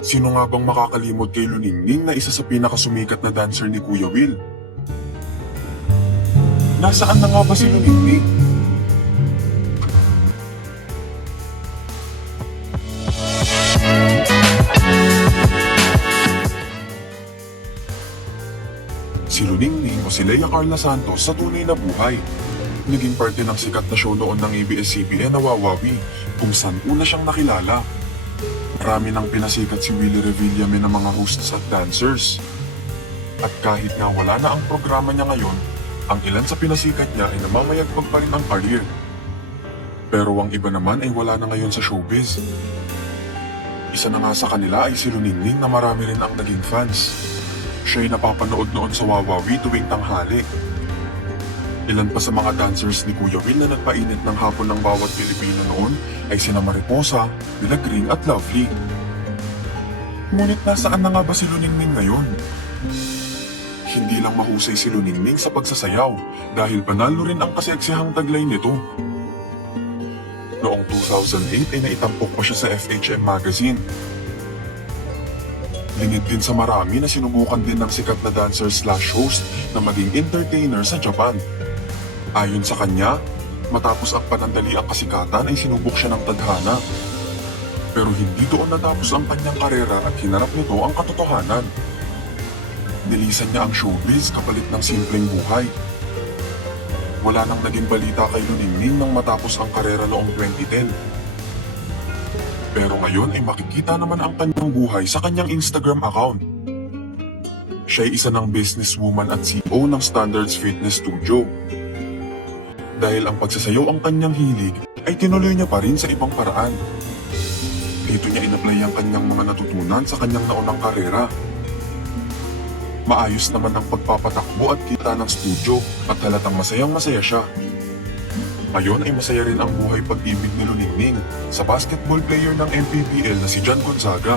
Sino nga bang makakalimot kay Luningning na isa sa pinakasumikat na dancer ni Kuya Will? Nasaan na nga ba si Luningning? Si Luningning o si Lea Carla Santos sa tunay na buhay. Naging parte ng sikat na show noon ng ABS-CBN na Wawawi, kung saan una siyang nakilala. Marami nang pinasikat si Willie Revillame ng mga hosts at dancers. At kahit nga wala na ang programa niya ngayon, ang ilan sa pinasikat niya ay namamayagpag pa rin ang career. Pero ang iba naman ay wala na ngayon sa showbiz. Isa na nga sa kanila ay si Luningning na marami rin ang naging fans. Siya'y napapanood noon sa Wawawi tuwing tanghali. Ilan pa sa mga dancers ni Kuya Will na nagpainit ng hapon ng bawat Pilipino noon ay sina Mariposa, Villa Green at Lovely. Ngunit nasaan na nga ba si Luningning ngayon? Hindi lang mahusay si Luningning sa pagsasayaw dahil panalo rin ang kaseksihang taglay nito. Noong 2008 ay naitampok pa siya sa FHM Magazine. Lingid din sa marami na sinubukan din ng sikat na dancer/host na maging entertainer sa Japan. Ayon sa kanya, matapos ang panandali ang kasikatan ay sinubok siya ng tadhana. Pero hindi doon natapos ang kanyang karera at hinarap nito ang katotohanan. Nilisan niya ang showbiz kapalit ng simpleng buhay. Wala nang naging balita kay Luningning nang matapos ang karera noong 2010. Pero ngayon ay makikita naman ang kanyang buhay sa kanyang Instagram account. Siya ay isa ng businesswoman at CEO ng Standards Fitness Studio. Dahil ang pagsasayaw ang kanyang hilig, ay tinuloy niya pa rin sa ibang paraan. Dito niya inapply ang kanyang mga natutunan sa kanyang naunang karera. Maayos naman ang pagpapatakbo at kita ng studio at halatang masayang-masaya siya. Ngayon ay masaya rin ang buhay pag-ibig ni Luningning sa basketball player ng MPBL na si John Gonzaga.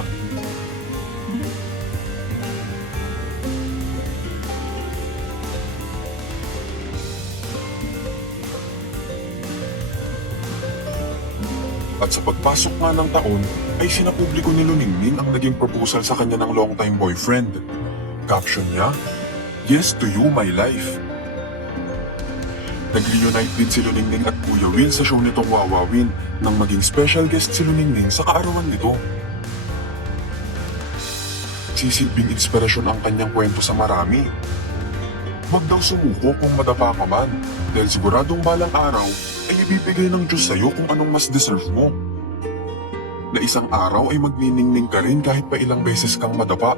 At sa pagpasok nga ng taon, ay sinapubliko ni Luningning ang naging proposal sa kanya ng long-time boyfriend. Caption niya, "Yes to you, my life." Nag-reunite din si Luningning at Kuya Will sa show nitong Wawawin nang maging special guest si Luningning sa kaarawan nito. Sisilbing inspirasyon ang kanyang kwento sa marami. Huwag daw sumuko kung madapa ka man, dahil siguradong balang araw ay ibibigay ng Diyos sa'yo kung anong mas deserve mo. Na isang araw ay magniningning ka rin kahit pa ilang beses kang madapa.